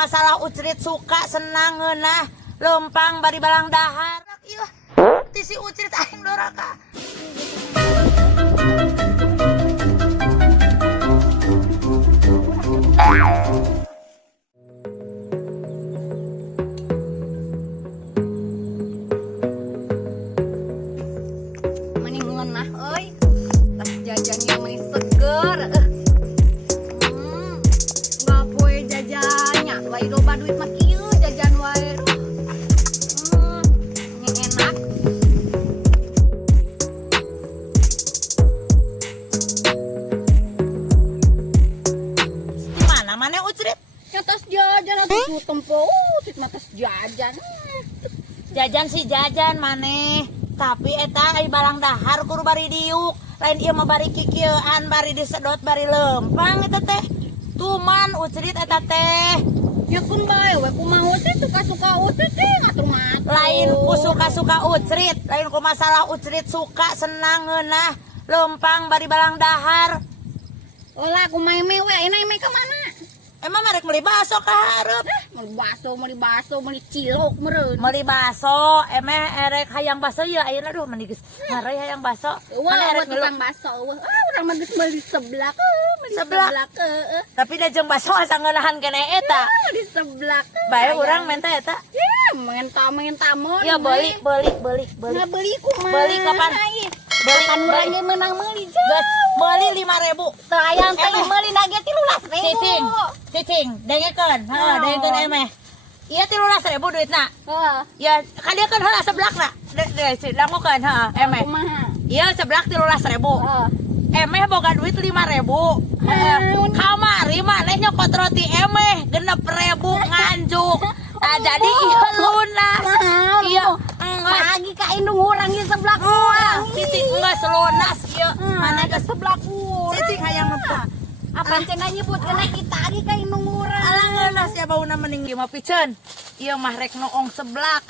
masalah Ucrit suka senang ngeunah lempang bari balang dahar. Ieu ti si Ucrit aing doraka. Mending ngeunah euy. Tas jajannya mending seger. Enggak poe jajannya. Wae loba duit mah kieu jajan wae. Nya enak. Di mana mana Ucrit? Ya tas jajan atuh tempo. Tit mah tas jajan. Jajan si jajan maneh. Tapi eta ai balang dahar kudu bari diuk. Lain ieu mah bari kikieuan, bari disedot, bari lempang eta teh. Tuman Ucrit eta teh. Ya kun bae we kumaha teh suka-suka Ucrit teh ngatur-ngatur. Lain ku suka-suka Ucrit, lain ku masalah Ucrit suka senang ngeunah lempang bari balang dahar. Olah kumaha we ini me ka mana? Emang merek meuli baso ka hareup? Meuli baso, meuli cilok meureun. Meuli baso, emeh erek hayang baso ya ayeuna duh meni geus ngarai hayang baso. Wah, Mana erek tukang baso. Urang mah geus meuli seblak. Meuli Seblak? seblak. Tapi da jeung baso asa ngeunahan keneh eta. Di seblak. Bae urang menta eta. Ya, menta mon. Ya beuli. Nah, beli kumaha? Beuli kapan? Beuli Kan urang ge meunang meuli Geus beuli 5.000. Teu hayang teh meuli na ge 13.000. Cicing, dengekeun. Heeh, dengekeun emeh. Ieu 13.000 duitna. Heeh. Ya, kan dia kan heula seblakna. Dangukeun heeh, emeh. Kumaha? Ieu seblak 13.000. Heeh. Emeh boga duit 5.000. Kamari maneh nyokot roti emeh 6.000 nganjuk. Nah, jadi ieu lunas. Ieu enggeus Lagi ka indung urang ieu seblak urang. cicing enggeus lunas ieu. Maneh geus seblak urang. cicing hayang nepuk. Apa cenah nyebut kena kita lagi ka indung urang. Alah ngeunas ya bauna mending ieu mah piceun. Ieu mah rek noong seblak.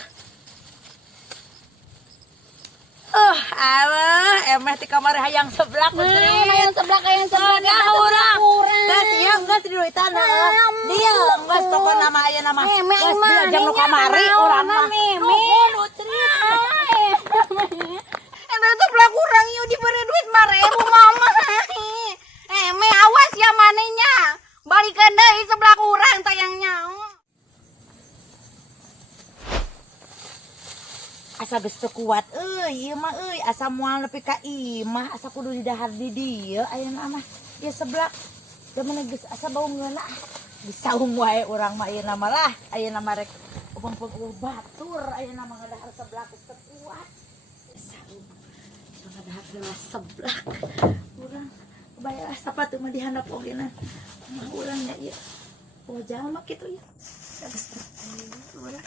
Emeh ti kamari hayang seblak Putri. Hayang seblak Gah urang. Geus ieu geus di duitan heeh. Dia geus toko nama aya nama. Geus diajak nu kamari urang mah. Nuhun Putri. Eta seblak urang ieu diberi duit 5.000 mama. Me awas ya manehnya. Balikeun deui seblak urang tayangnya. Asa geus teu kuat ieu mah asa moal nepi ka imah asa kudu didahar di dieu ayeuna mah ieu seblak da mana geus asa bau ngeunah disaung wae urang mah ayeuna mah lah ayeuna mah rek upeng-upeng batur ayeuna mah ngadahar seblak geus teu kuat saung ngadahar gelas seblak urang bayar sapatu mah dihandap ogena mah urang nya ieu wajah mah kitu ya geus teu urang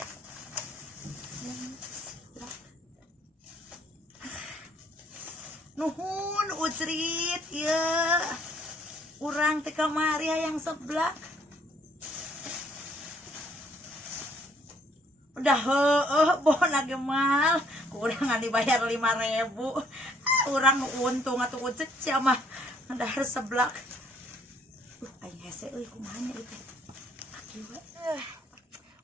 nuhun Ucrit ya urang teh kamari hayang seblak udah bona ge mal kurang dibayar 5.000 urang untung atuh Ucrit sia mah ngedahar seblak aya hese euy kumaha nya ieu teh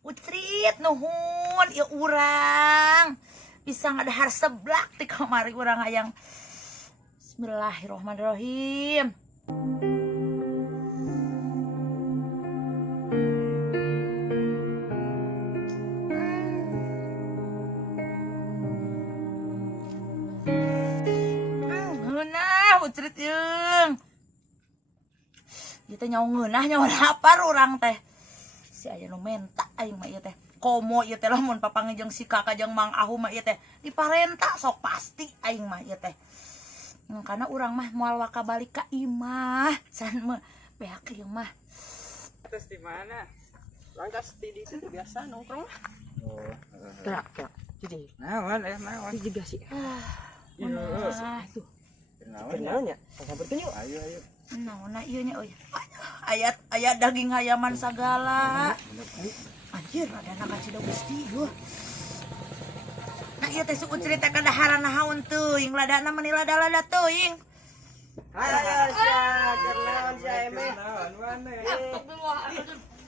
Ucrit nuhun ieu urang bisa ngedahar seblak ti kamari urang hayang Bismillahirrahmanirrahim. Ngeunah Ucrit yeung. Ieu teh nyaho ngeunah nyaho lapar urang teh. Si aya nu menta aing mah ieu teh. Komo ieu teh lamun papangi jeung si Kakak jeung Mang Ahu mah ieu teh diparenta sok pasti aing mah ieu teh. Karena urang mah moal waka balik ka imah san mah beak ieu mah terus di mana langkas di ditu biasa nongkrong lah gerak jadi naon naon juga sih tuh naonnya sampeurkeun yuk ayo naonna ieu nya euy ayat daging hayaman sagala anjir ada anak cidok Gusti yuh nah ieu teh suku cerita kadaharan nahaun teuing ladana meni lada-lada teuing ayo sia keur naon sia emeh naon maneh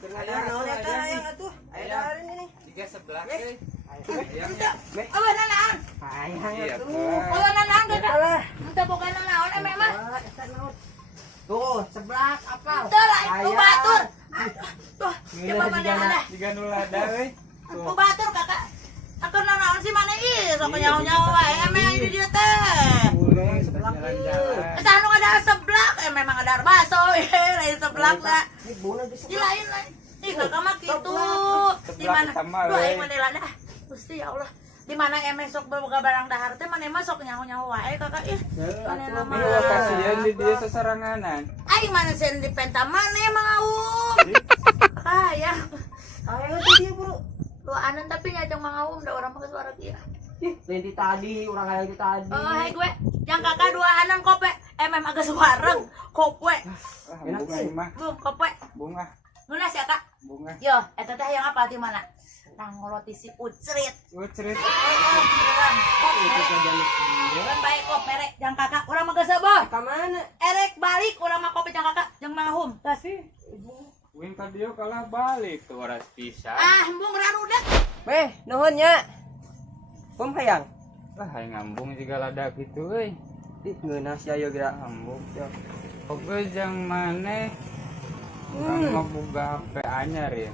Ayang atuh. Ayang ini. Tiga sebelah euy. Ayangnya. Eueuh nanaon? Ayang atuh. Eueuh nanaon geus. Henteu boga nanaon memang. Tuh, sebelah apal. Teu lain ku batur. Tuh, coba mana ada. Tiga nulada euy. Ku batur kakak. Aku nanaon sih mana ih sok nyawa-nyawa wae emang di dieu teh. Sebelah jalan. Asa anu ada seblak memang ada bakso lain seblak da. Di lain. Ih kakak mah kitu. Di mana? Duh aing mah lada. Gusti ya Allah. Di mana emeh sok boga barang dahar teh mana mah sok nyawa-nyawa wae kakak ih. Manehna mah. Ini lokasian di dia sasaranganan. Aing mana sen di penta mana mau. Aya. Ayang atuh dia, Bro. Tuanan tapi nyajang mau da urang mah suara dia. Lain di tadi, orang ayang di tadi. Oh, hai gue. Yang kakak duaanan kope. Emang agak suareng. Kope. Bunga mah. Kope. Bunga. Lunas ya, Kak? Bunga. Yo, eta teh yang apa di mana? Nangoloti si Ucrit. Ucrit. Kan baik kop merek yang kakak urang mah geus seueuh. Ka mana? Erek balik urang mah kopi yang kakak jeung mangahum. Tas. Wing ka dieu kalah balik tuh waras pisan. Ah, embung rarudak. Beh, nuhun nya. Pom hayang. Ah, hayang ngambung juga lada gitu euy. Ih, ngeunah sia ieu geura ngambung. Oke jang maneh. Urang mah boga HP anyar ya.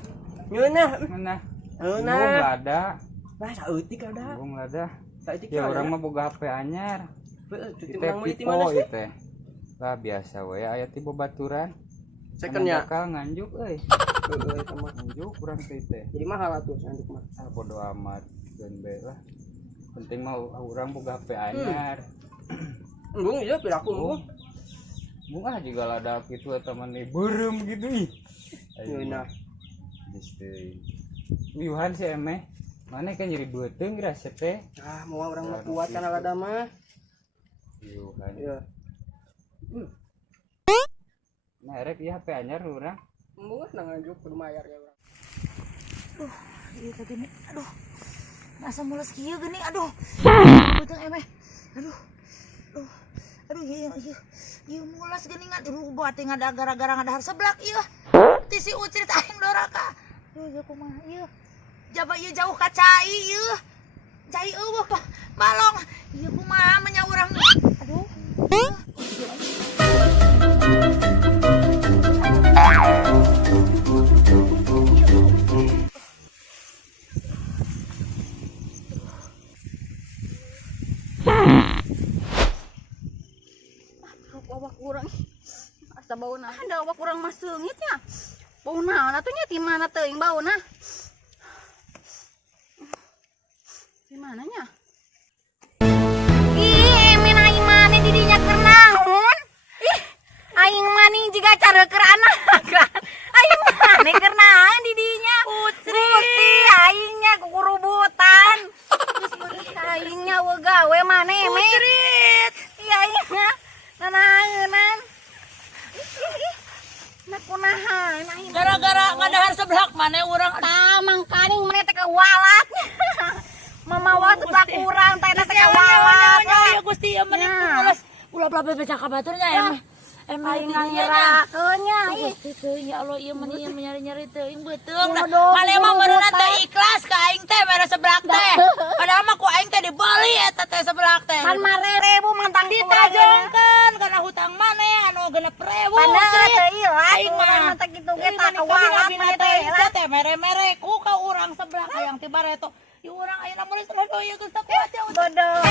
Ngeunah. Ngeunah. Ngeunah lada. Bah, saeutik ada. Ngambung lada. Saeutik ya urang mah boga HP anyar. Heueuh, cuci urang mah di mana sih? Teh. Lah biasa we aya ti babaturan. Sekennya bakal nganjuk euy. Heueuh eta mah nganjuk urang teh teh. Jadi mahal atuh nganjuk mah. Ah bodo amat dan bae lah. Penting mah urang boga HP anyar. Embung ieu piraku embung. Bunga juga lada kitu eta mah beureum gitu ih. Ayeuna. Geus teh. Wiuhan si emeh. Mana kan jadi beuteung rasa teh. Ah, moal urang mah kuat kana lada mah. Wiuhan. Iya. Nah, rek ieu HP anyar urang. Embung nang ngajuk kudu mayar ya urang. Ieu teh gini. Aduh. Asa mules kieu geuning. Aduh. Beuteung emeh. Aduh. Aduh ieu mules geuning aduh buat ada gara-gara ngadahar seblak ieu. Ti si Ucrit aing doraka. Ieu kumaha ieu? Jaba ieu jauh ka cai ieu. Cai eueuh balong. Ieu kumaha menya urang. Aduh. Awak kurang asa bauna ada awak kurang mah seungit nya bauna atuh nya di mana teuing bauna di mana nya ih min aing mane di dinya keur naon ih aing mani jiga careukeur anakan aing mane keur naon di dinya Gusti aing nya kukurubutan terus aing nya we gawe mane Ucrit iya aing nya nanaeunan na kunahan Gara-gara ngadahar seblak mana urang tamang kaning mana teh kewalat mamawa seblak urang teh teh kewalat ya Gusti ya meni mules ulah bla beca ka baturnya emang aing ngirakeun nya Gusti teh ya Allah ieu meni nyari-nyari teuing beuteung mane mah meureuna teh ikhlas ka aing teh mere seblak teh padahal mah ku aing teh dibeli eta teh seblak teh kan 5.000 mantang ditajengkeun kana hutang mane anu 6.000 padahal teh ieu aing mah teh kitu ge tah kewalat teh mere-mere ku ka urang seblak hayang ti bareto ieu urang ayeuna meuli terus ieu geus teu kuat ya bodoh